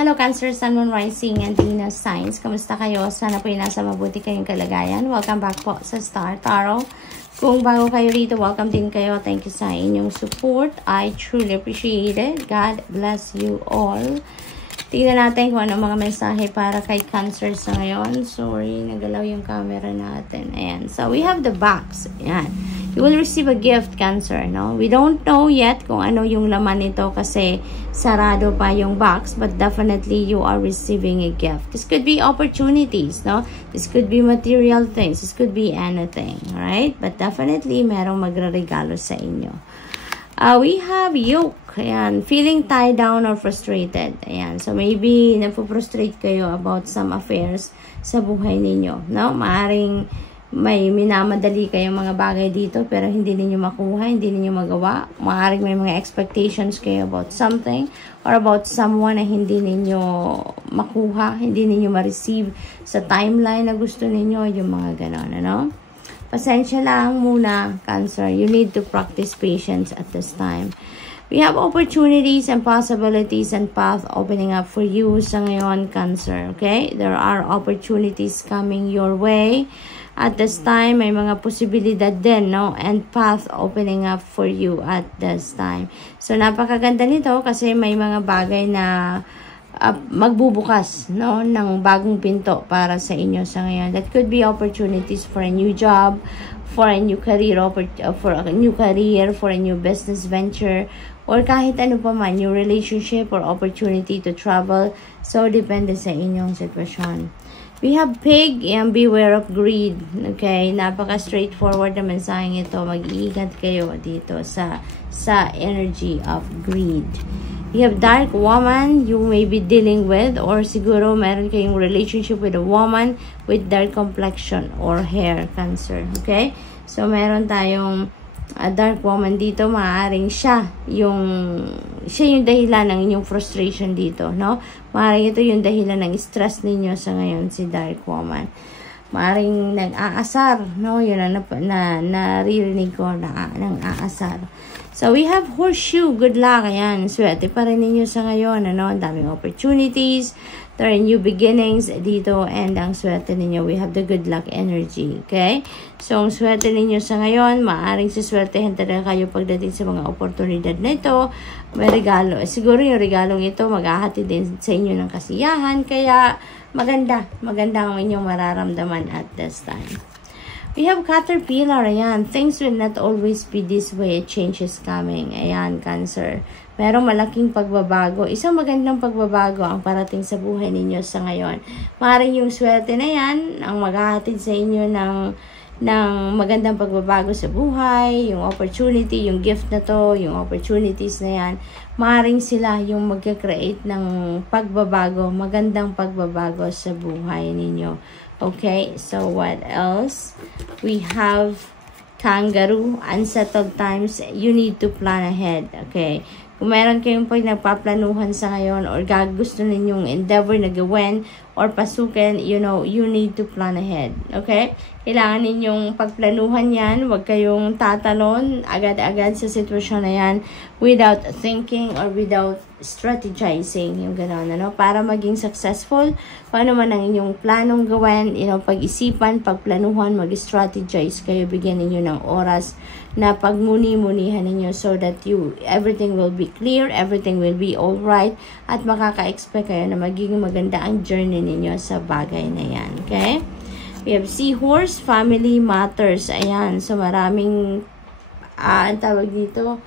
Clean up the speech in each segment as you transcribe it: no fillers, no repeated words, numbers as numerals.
Hello Cancer, Sun, Moon, Rising, and Venus signs. Kamusta kayo? Sana po yung nasa mabuti kayong kalagayan. Welcome back po sa Star Tarot. Kung bago kayo rito, welcome din kayo. Thank you sa inyong support. I truly appreciate it. God bless you all. Tingnan natin kung ano mga mensahe para kay Cancer sa ngayon. Sorry, nagalaw yung camera natin. Ayan. So, we have the box. Ayan. You will receive a gift, Cancer, no? We don't know yet kung ano yung laman nito kasi sarado pa yung box, but definitely you are receiving a gift. This could be opportunities, no? This could be material things. This could be anything, right? But definitely, merong magre-regalo sa inyo. We have yoke. Ayan. Feeling tied down or frustrated. Ayan. So, maybe napo-frustrate kayo about some affairs sa buhay ninyo, no? Maaring may minamadali kayong mga bagay dito pero hindi ninyo makuha, hindi ninyo magawa. Maaaring may mga expectations kayo about something or about someone na hindi ninyo makuha, hindi ninyo ma-receive sa timeline na gusto ninyo, yung mga ganon, ano? Pasensya lang muna, Cancer. You need to practice patience at this time. We have opportunities and possibilities and path opening up for you sa ngayon, Cancer, okay? There are opportunities coming your way. At this time, may mga posibilidad din, no? And path opening up for you at this time. So, napakaganda nito kasi may mga bagay na magbubukas, no? Ng bagong pinto para sa inyo sa ngayon. That could be opportunities for a new job, for a new career, for a new career, for a new business venture, or kahit ano pa man, new relationship or opportunity to travel. So, depende sa inyong sitwasyon. We have pig and beware of greed. Okay? Napaka-straightforward na mensaheng ito. Mag-iingat kayo dito sa energy of greed. You have dark woman you may be dealing with, or siguro meron kayong relationship with a woman with dark complexion or hair, Cancer. Okay? So, meron tayong dark woman dito. Maaaring siya yung dahilan ng inyong frustration dito, no? Maaaring ito yung dahilan ng stress ninyo sa ngayon, si dark woman. Maaaring nag-aasar, no? Yun ang naririnig ko na nang-aasar. So, we have horseshoe. Good luck. Ayan. Swerte pa rin ninyo sa ngayon, ano? Ang daming opportunities. There are new beginnings dito, and ang swerte ninyo, we have the good luck energy, okay? So, ang swerte ninyo sa ngayon, maaaring siswertehan talaga kayo pagdating sa mga oportunidad na ito. May regalo. Siguro yung regalong ito, maghahatid din sa inyo ng kasiyahan, kaya maganda ang inyong mararamdaman at this time. We have Caterpillar. Ayan. Things will not always be this way. A change is coming. Ayan, Cancer. Merong malaking pagbabago. Isang magandang pagbabago ang parating sa buhay ninyo sa ngayon. Maaaring yung swerte na yan ang maghahatid sa inyo ng magandang pagbabago sa buhay, yung opportunity, yung gift na to, yung opportunities na yan. Maaaring sila yung magka-create ng pagbabago, magandang pagbabago sa buhay ninyo. Okay, so what else? We have Kangaroo, unsettled times. You need to plan ahead. Okay, kung meron kayong nagpaplanuhan sa ngayon or gusto ninyong endeavor na gawin or pasukin, you know, you need to plan ahead. Okay? Kailangan ninyong pagplanuhan yan. Huwag kayong tatalon agad-agad sa sitwasyon na yan without thinking or without strategizing. Yung gano'n, ano? Para maging successful, paano man ang inyong planong gawin, you know, pag-isipan, pagplanuhan, mag-strategize kayo, bigyan ninyo ng oras na pagmuni-munihan ninyo so that everything will be clear, everything will be alright, at makaka-expect kayo na magiging maganda ang journey ninyo sa bagay na yan. Okay? We have Seahorse, family matters. Ayan. So, maraming, ang tawag dito,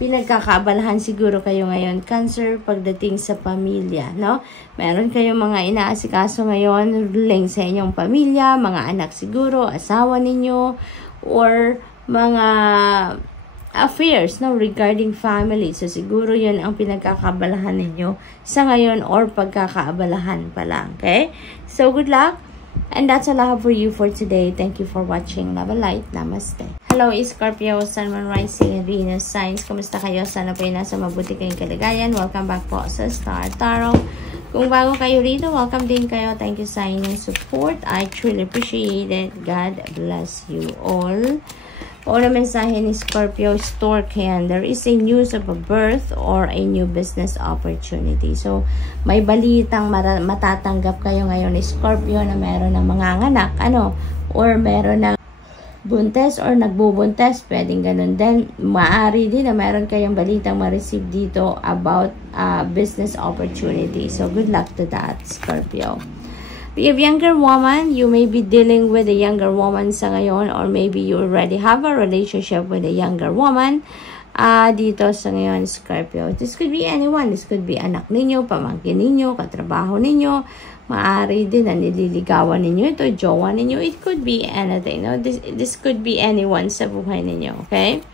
pinagkakaabalahan siguro kayo ngayon, Cancer, pagdating sa pamilya, no? Meron kayong mga inaasikaso ngayon, link sa inyong pamilya, mga anak siguro, asawa ninyo, or mga affairs, no, regarding family. So, siguro yun ang pinagkakaabalahan ninyo sa ngayon or pagkakaabalahan pa lang. Okay? So, good luck. And that's all I have for you for today. Thank you for watching. Love and light. Namaste. Hello, Scorpio, Sun, Moon, Rising, and Venus signs. Kumusta kayo? Sana po nasa mabuti kayong kalagayan. Welcome back po sa Star Tarot. Kung bago kayo rito, welcome din kayo. Thank you sa inyong support. I truly appreciate it. God bless you all. O na mensahe ni Scorpio, stork yan. There is a news of a birth or a new business opportunity. So, may balitang matatanggap kayo ngayon ni Scorpio na meron ng mga anak, or meron ng buntes or nagbubuntes, pwedeng ganun din. Maaari din na meron kayong balitang ma-receive dito about business opportunity. So, good luck to that, Scorpio. We have younger woman. You may be dealing with a younger woman sa ngayon, or maybe you already have a relationship with a younger woman dito sa ngayon, Scorpio. This could be anyone. This could be anak ninyo, pamangkin ninyo, katrabaho ninyo. Maaari din na nililigawan ninyo ito, jowa ninyo. It could be anything. No? This could be anyone sa buhay ninyo. Okay?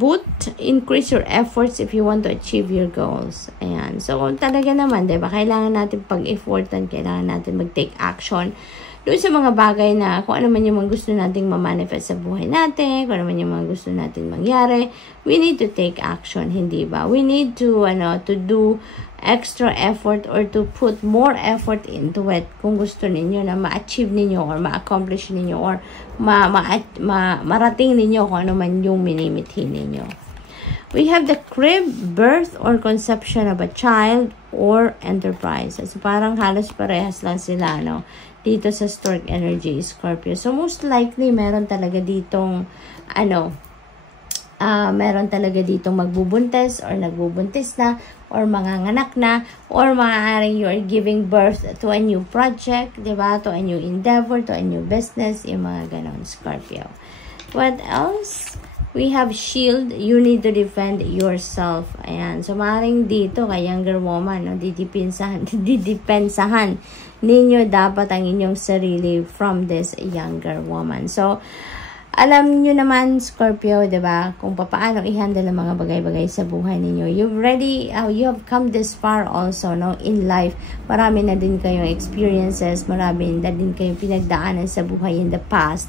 But increase your efforts if you want to achieve your goals. Ayan. So, talaga naman, diba? Kailangan natin pag-effortan, kailangan natin mag-take action doon sa mga bagay na kung ano man yung mga gusto nating ma-manifest sa buhay natin, kung ano man yung mga gusto natin mangyari, we need to take action, hindi ba? We need to, to do extra effort or to put more effort into it kung gusto ninyo na ma-achieve ninyo or ma-accomplish ninyo or marating ninyo kung ano man yung minimithi ninyo. We have the crib, birth, or conception of a child or enterprise. So, parang halos parehas lang sila, dito sa stork energy, Scorpio. So, most likely, meron talaga ditong, meron talaga ditong magbubuntes or nagbubuntis na or manganganak na or maaaring you are giving birth to a new project, diba? To a new endeavor, to a new business, yung mga ganon, Scorpio. What else? We have shield. You need to defend yourself. Ayan. So, maaaring dito kay younger woman, didepensahan ninyo dapat ang inyong sarili from this younger woman. So, alam nyo naman, Scorpio, diba, kung paano i-handle ang mga bagay-bagay sa buhay ninyo. You have come this far also, in life. Marami na din kayong experiences, marami na din kayong pinagdaanan sa buhay in the past,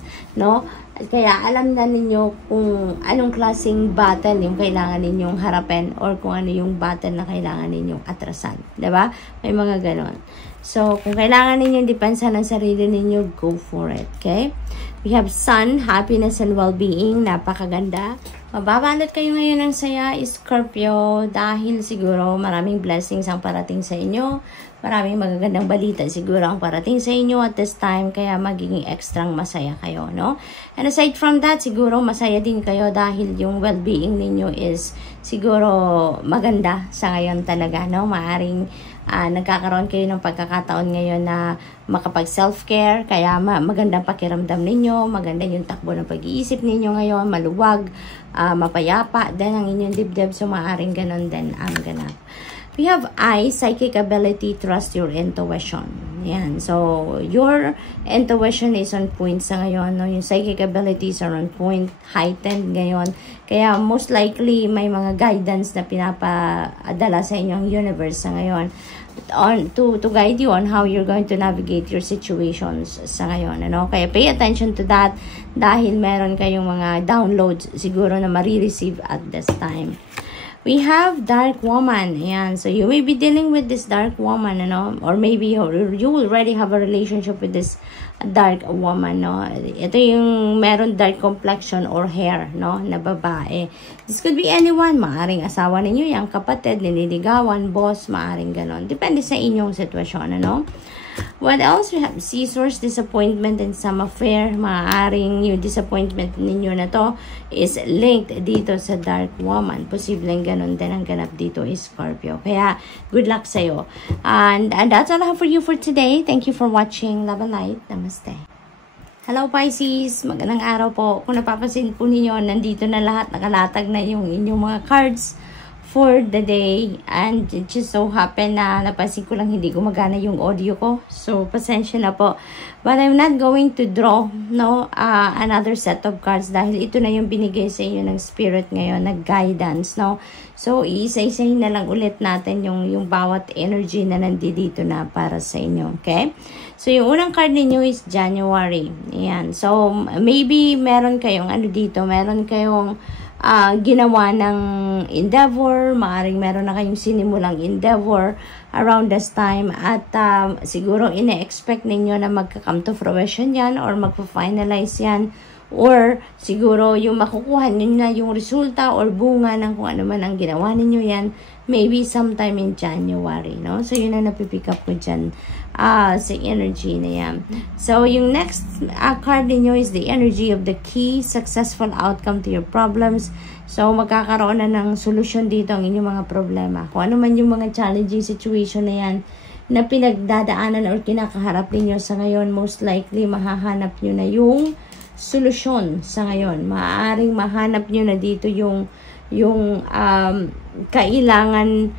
Kaya alam na ninyo kung anong klaseng battle yung kailangan ninyong harapin or kung ano yung battle na kailangan ninyong atrasan. Diba? May mga ganon. So, kung kailangan ninyong depensahan ng sarili ninyo, go for it. Okay? We have sun, happiness and well-being. Napakaganda. Mababalot kayo ngayon ng saya, Scorpio, dahil siguro maraming blessings ang parating sa inyo. Maraming magagandang balita siguro ang parating sa inyo at this time, kaya magiging extrang masaya kayo, And aside from that, siguro masaya din kayo dahil yung well-being ninyo is siguro maganda sa ngayon talaga, Maaring nagkakaroon kayo ng pagkakataon ngayon na makapag-self-care, kaya magandang pakiramdam ninyo, maganda yung takbo ng pag-iisip ninyo ngayon, maluwag, mapayapa, then ang inyong dibdib, so maaring ganon din ang ganap. We have I, psychic ability, trust your intuition. Yan. So, your intuition is on point sa ngayon. Yung psychic abilities are on point, heightened ngayon. Kaya most likely, may mga guidance na pinapadala sa inyong universe sa ngayon to guide you on how you're going to navigate your situations sa ngayon. Kaya pay attention to that dahil meron kayong mga downloads siguro na marireceive at this time. We have dark woman. Ayan. So, you may be dealing with this dark woman, or maybe you already have a relationship with this dark woman, Ito yung meron dark complexion or hair, na babae. This could be anyone. Maaring asawa ninyo, yung kapatid, nililigawan, boss, maaring ganon. Depende sa inyong sitwasyon, What else? We have scissors, disappointment in some affair. Maaaring yung disappointment ninyo na to is linked dito sa dark woman. Posibleng ganun din ang ganap dito is Scorpio. Kaya, good luck sa'yo. And that's all I have for you for today. Thank you for watching. Love and light. Namaste. Hello Pisces, magandang araw po. Kung napapansin po ninyo, nandito na lahat, nakalatag na yung inyong mga cards for the day, and it just so happen na napansin ko lang hindi gumagana yung audio ko, so pasensya na po, but I'm not going to draw another set of cards dahil ito na yung binigay sa inyo ng spirit ngayon, na guidance, so iisa-isahin na lang ulit natin yung bawat energy na nandito na para sa inyo. Okay, so yung unang card ninyo is January. Ayan, so maybe meron kayong dito, meron kayong ginawa ng endeavor, maaaring meron na kayong sinimulang endeavor around this time, at siguro ine-expect ninyo na magka-come to fruition yan or magpa-finalize yan or siguro yung makukuha nyo na yung resulta or bunga ng kung ano man ang ginawa ninyo yan, maybe sometime in January, no? So, yun na napipick up ko dyan sa energy na yan. So, yung next card ninyo is the energy of the key, successful outcome to your problems. So, magkakaroon na ng solusyon dito ang inyong mga problema. Kung ano man yung mga challenging situation na yan, na pinagdadaanan or kinakaharap ninyo sa ngayon, most likely mahahanap nyo na yung solusyon sa ngayon. Maaaring mahanap nyo na dito yung kailangan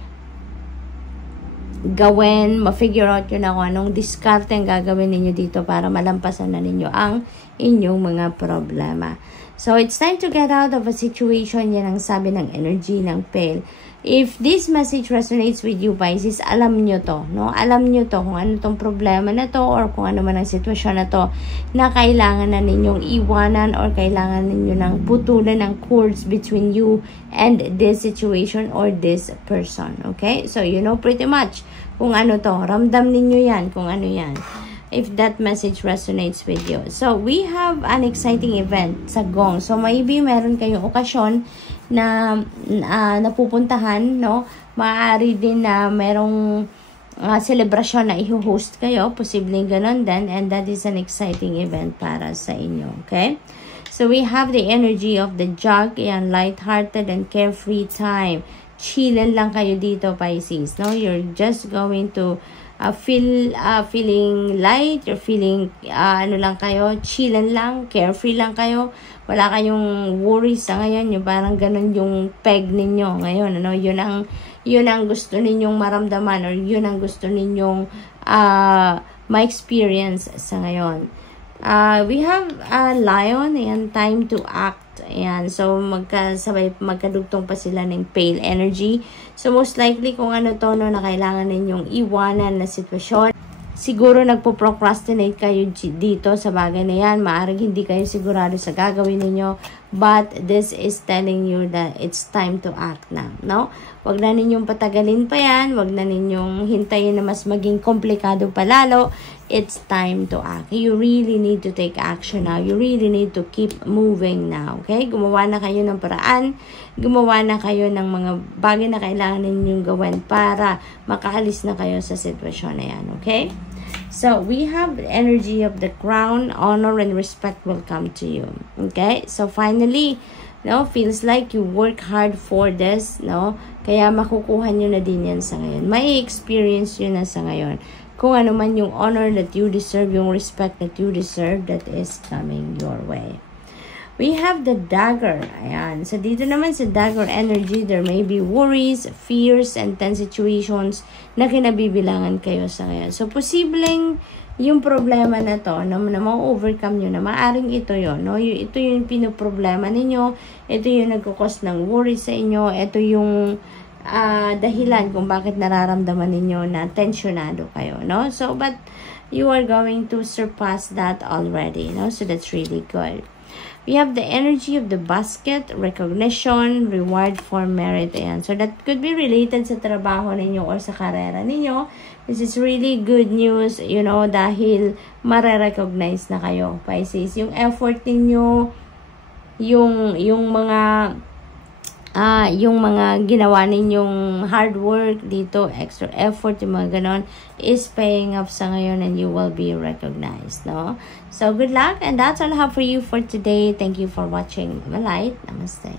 gawin, ma-figure out nyo na kung anong diskarte ang gagawin ninyo dito para malampasan na ninyo ang inyong mga problema. So, it's time to get out of a situation. Yan ang sabi ng energy ng Pale. If this message resonates with you, Pisces, alam nyo to, no? Alam nyo to kung ano tong problema na to or kung ano man ang sitwasyon na to na kailangan na ninyong iwanan or kailangan ninyo ng putulan ng cords between you and this situation or this person, okay? So, you know pretty much kung ano to. Ramdam ninyo yan kung ano yan. If that message resonates with you. So, we have an exciting event sa Gong. So, maybe meron kayong okasyon na napupuntahan, no? Maaari din na merong celebration na i-host kayo. Posibleng ganun din. And that is an exciting event para sa inyo. Okay? So, we have the energy of the Jug. Yan, light-hearted and carefree time. Chillen lang kayo dito, Pisces. No? You're just going to feeling light, you're feeling ano lang kayo, chillen lang, carefree lang kayo, wala kayong worries sa ngayon, yung parang ganun yung peg ninyo ngayon, ano, yun ang gusto ninyong maramdaman or yun ang gusto ninyong ma-experience sa ngayon. We have a Lion, ayan, time to act. Ayan, so magkadugtong pa sila ng Pale energy. So most likely kung ano to, no, na kailangan ninyong iwanan na sitwasyon. Siguro nagpo-procrastinate kayo dito sa bagay na yan. Maaaring hindi kayo sigurado sa gagawin ninyo. But this is telling you that it's time to act na, no? Wag na ninyong patagalin pa yan. Wag na ninyong hintayin na mas maging komplikado pa lalo. It's time to act. You really need to take action now. You really need to keep moving now, okay? Gumawa na kayo ng paraan. Gumawa na kayo ng mga bagay na kailangan ninyong gawin para makaalis na kayo sa sitwasyon na yan, okay? So, we have the energy of the Crown. Honor and respect will come to you. Okay? So, finally, no, feels like you work hard for this, no? Kaya makukuha nyo na din yan sa ngayon. May experience yun na sa ngayon. Kung ano man yung honor that you deserve, yung respect that you deserve, that is coming your way. We have the Dagger. Ayan. So, dito naman sa Dagger energy, there may be worries, fears, and tense situations na kinabibilangan kayo sa ngayon. So, posibleng yung problema na to, na ma-overcome nyo na, maaring ito yon, no? Ito yung pinoproblema ninyo, ito yung nagkukos ng worry sa inyo, ito yung dahilan kung bakit nararamdaman ninyo na tensionado kayo, no? So, but you are going to surpass that already, no? So, that's really good. We have the energy of the Basket, recognition, reward for merit. Ayan. So, that could be related sa trabaho ninyo or sa karera ninyo. This is really good news, you know, dahil mare-recognize na kayo, Pisces. Yung effort ninyo, yung mga ginawa ninyong hard work dito, extra effort, yung mga ganon, is paying off sa ngayon and you will be recognized, no? So, good luck, and that's all I have for you for today. Thank you for watching my light. Namaste.